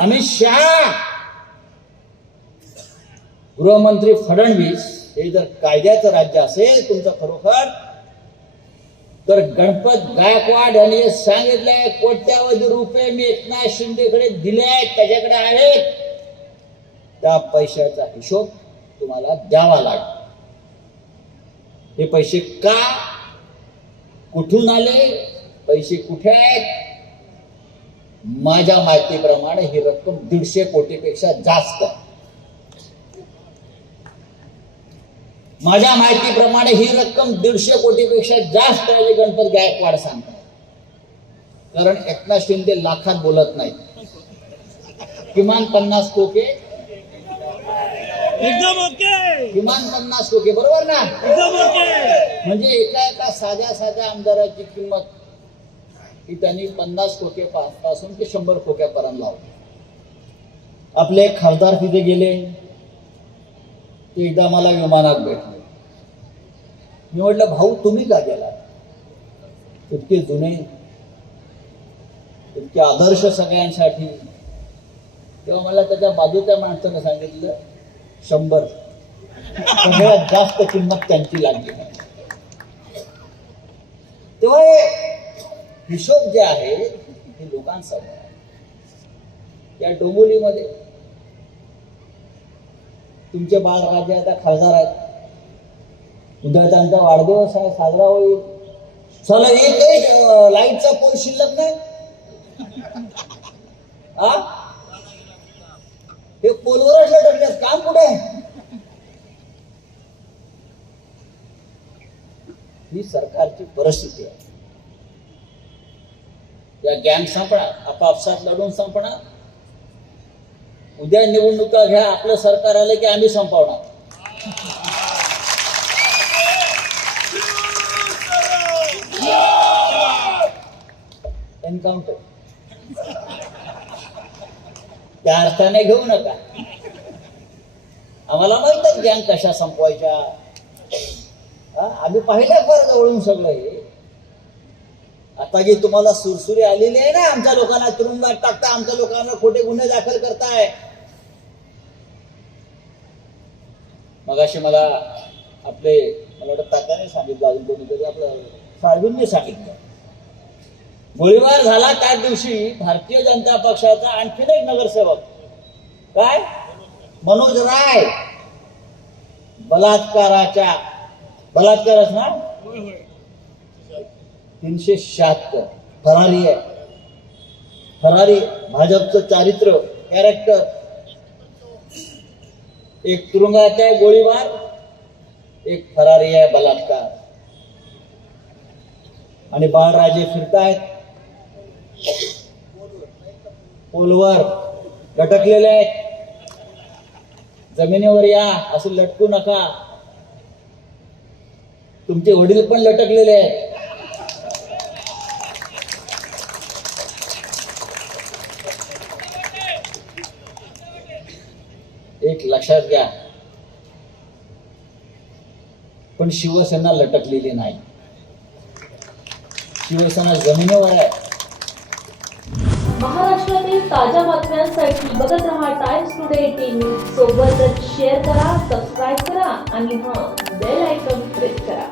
अमित शहा. गृहमंत्री फडणवीस हे जर कायद्याचं राज्य असेल तुमचं खरोखर तर गणपत गायकवाड यांनी सांगितलंय कोट्यावधी रुपये मी एकनाथ शिंदेकडे दिले आहेत त्याच्याकडे आहेत. त्या पैशाचा हिशोब तुम्हाला द्यावा लागेल. हे पैसे का? कुठून आले? पैसे कुठे आहेत? माझ्या माहितीप्रमाणे ही रक्कम दीडशे कोटीपेक्षा जास्त आहे. माझ्या माहितीप्रमाणे ही रक्कम दीडशे कोटीपेक्षा जास्त आहे गणपत गायकवाड सांगतात. कारण एकनाथ शिंदे लाखात बोलत नाहीत. किमान पन्नास कोके. एकदम ओके. किमान पन्नास कोके बरोबर ना? एकदम ओके. म्हणजे एका एका साध्या साध्या आमदाराची किंमत ही त्यांनी पन्नास खोके पासून ते शंभर खोक्यापर्यंत लावली. आपले खासदार तिथे गेले. ते एकदा मला विमानात भेटले. मी म्हटलं भाऊ तुम्ही का गेला इतके जुने इतके आदर्श सगळ्यांसाठी. तेव्हा मला त्याच्या बाजूच्या माणसानं सांगितलं शंभर. सगळ्यात जास्त किंमत त्यांची लागली. तेव्हा हिशोब जे आहे हे लोकांसमोर आहे. या डोंबोलीमध्ये तुमचे बाळराजे आता खासदार आहेत. उद्या त्यांचा वाढदिवस आहे साजरा होईल. चला एक लाईटचा पोल शिल्लक नाही? हा हे पोलवरच लटकण्यात काम कुठे आहे? ही सरकारची परिस्थिती आहे. या गँग संपणार आपापसात लढून संपणार. उद्या निवडणुका घ्या आपलं सरकार आलं की आम्ही संपवणार. एन्काउंटर त्या अर्थाने घेऊ नका. आम्हाला माहीत आहे गँग कशा संपवायच्या. आम्ही पाहिलं फार जवळून सगळं हे. आता तुम्हाला सुरसुरी आलेली आहे ना? आमच्या लोकांना तुरुंगात टाकता आमच्या लोकांना खोटे गुन्हे दाखल करताय. मगाशी मला आपले मला वाटतं तात्याने सांगितलं अजून कोणीतरी आपलं साळवींनी सांगितलं. गोळीबार झाला त्याच दिवशी भारतीय जनता पक्षाचा आणखीन एक नगरसेवक. काय? मनोज राय. बलात्काराच्या बलात्कारच ना? तीनशे शहात्तर. फरारी आहे. फरारी भाजपचं चारित्र्य कॅरेक्टर एक तुरुंगात आहे गोळीबार. एक फरारी आहे बलात्कार. आणि बाळराजे फिरतायत. पोलवर लटकलेले आहेत. जमिनीवर या असं लटकू नका. तुमचे वडील पण लटकलेले आहेत. एक लक्षात घ्या. पण शिवसेना लटकलेली नाही. शिवसेना जमिनीवर आहे. महाराष्ट्रातील ताज्या बातम्यांसाठी बघत रहा टाइम्स टुडे एटीन न्यूज सोबतच शेअर करा सबस्क्राईब करा आणि हां बेल आयकॉन प्रेस करा.